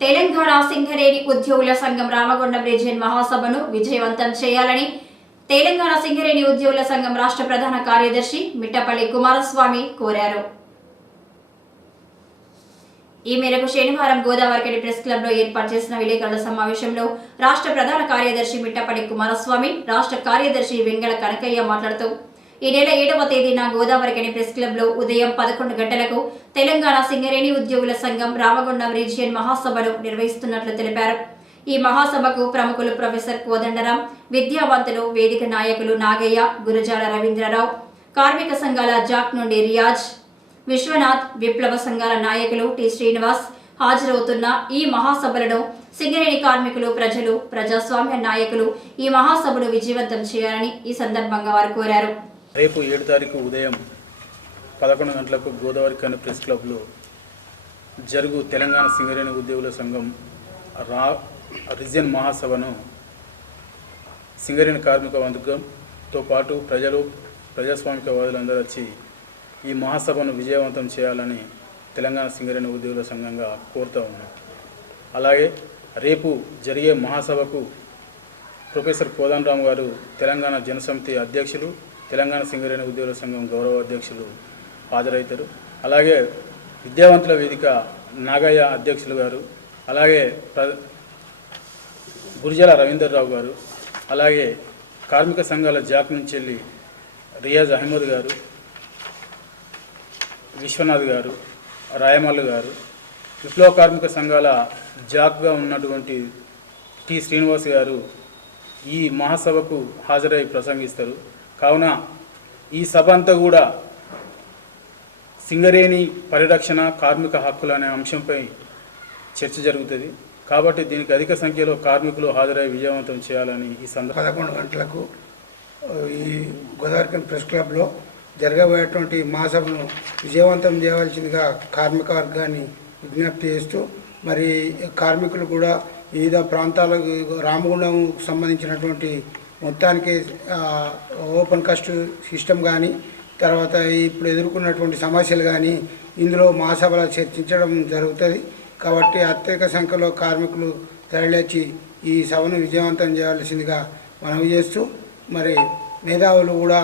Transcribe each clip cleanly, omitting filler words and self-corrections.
తెలంగాణ సింగరేణి ఉద్యోగుల సంఘం రామగుండం రీజియన్ మహాసభను విజయవంతం చేయాలని తెలంగాణ సింగరేణి ఉద్యోగుల సంఘం రాష్ట్ర ప్రధాన కార్యదర్శి మిట్టపల్లి కుమారస్వామి కోరారు. ఈ మేరకు శనివారం గోదావరిఖని ప్రెస్ క్లబ్ లో ఏర్పాటు చేసిన విలేకరుల సమావేశంలో రాష్ట్ర ప్రధాన కార్యదర్శి మిట్టపల్లి కుమారస్వామి, రాష్ట్ర కార్యదర్శి వెంగళ కనకయ్య మాట్లాడుతూ ఈ నెల 7వ తేదీన గోదావరిఖని ప్రెస్ క్లబ్ లో ఉదయం 11 గంటలకు తెలంగాణ సింగరేణి ఉద్యోగుల సంఘం రామగుండం రీజియన్ మహాసభను నిర్వహిస్తున్నట్లు తెలిపారు. ఈ మహాసభకు ప్రముఖులు ప్రొఫెసర్ కోదండరాం, విద్యావంతులు, వేదిక నాయకులు నాగయ్య, గురజాల రవీంద్రరావు, కార్మిక సంఘాల జాక్ నుండి రియాజ్, విశ్వనాథ్, విప్లవ సంఘాల నాయకులు టి శ్రీనివాస్ హాజరవుతున్న ఈ మహాసభలను సింగరేణి కార్మికులు, ప్రజలు, ప్రజాస్వామ్య నాయకులు ఈ మహాసభను విజయవంతం చేయాలని ఈ సందర్భంగా వారు కోరారు. రేపు 7 తారీఖు ఉదయం 11 గంటలకు గోదావరిఖని ప్రెస్ క్లబ్లో జరుగు తెలంగాణ సింగరేణి ఉద్యోగుల సంఘం రీజియన్ మహాసభను సింగరేణి కార్మిక వర్గంతో పాటు ప్రజలు, ప్రజాస్వామికవాదులందరూ వచ్చి ఈ మహాసభను విజయవంతం చేయాలని తెలంగాణ సింగరేణి ఉద్యోగుల సంఘంగా కోరుతూ ఉన్నాం. అలాగే రేపు జరిగే మహాసభకు ప్రొఫెసర్ కోదండరాం గారు తెలంగాణ జనసమితి అధ్యక్షులు, తెలంగాణ సింగరేణి ఉద్యోగుల సంఘం గౌరవ అధ్యక్షులు హాజరవుతారు. అలాగే విద్యావంతుల వేదిక నాగయ్య అధ్యక్షులు గారు, అలాగే గురజాల రవీంద్రరావు గారు, అలాగే కార్మిక సంఘాల జాక్ నుంచి వెళ్ళి రియాజ్ అహ్మద్ గారు, విశ్వనాథ్ గారు, రాయమల్లు గారు, విప్లవ కార్మిక సంఘాల జాక్గా ఉన్నటువంటి టి శ్రీనివాస్ గారు ఈ మహాసభకు హాజరై ప్రసంగిస్తారు. కావున ఈ సభ అంతా కూడా సింగరేణి పరిరక్షణ, కార్మిక హక్కులు అనే అంశంపై చర్చ జరుగుతుంది. కాబట్టి దీనికి అధిక సంఖ్యలో కార్మికులు హాజరై విజయవంతం చేయాలని ఈ సందర్భంగా 11 గంటలకు ఈ గోదావరిఖని ప్రెస్ క్లబ్లో జరగబోయేటువంటి మహాసభను విజయవంతం చేయవలసిందిగా కార్మిక వర్గాన్ని విజ్ఞప్తి చేస్తూ, మరి కార్మికులు కూడా వివిధ ప్రాంతాలకు రామగుండం సంబంధించినటువంటి మొత్తానికి ఓపెన్ కాస్ట్ సిస్టమ్ కానీ, తర్వాత ఇప్పుడు ఎదుర్కొన్నటువంటి సమస్యలు కానీ ఇందులో మహాసభలో చర్చించడం జరుగుతుంది. కాబట్టి అత్యధిక సంఖ్యలో కార్మికులు తరలివచ్చి ఈ సభను విజయవంతం చేయవలసిందిగా మనవి చేస్తూ, మరి మేధావులు కూడా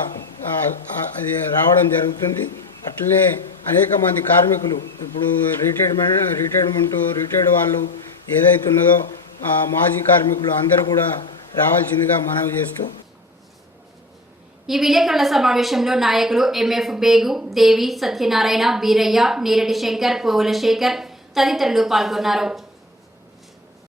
అది రావడం జరుగుతుంది. అట్లనే అనేక మంది కార్మికులు ఇప్పుడు రిటైర్డ్ వాళ్ళు ఏదైతున్నదో మాజీ కార్మికులు అందరూ కూడా రావాల్సిందిగా మనవి చేస్తూ ఈ విలేకరుల సమావేశంలో నాయకులు ఎంఎఫ్ బేగు, దేవి, సత్యనారాయణ, బీరయ్య, నీరటి శంకర్, పోవుల శేఖర్ తదితరులు పాల్గొన్నారు.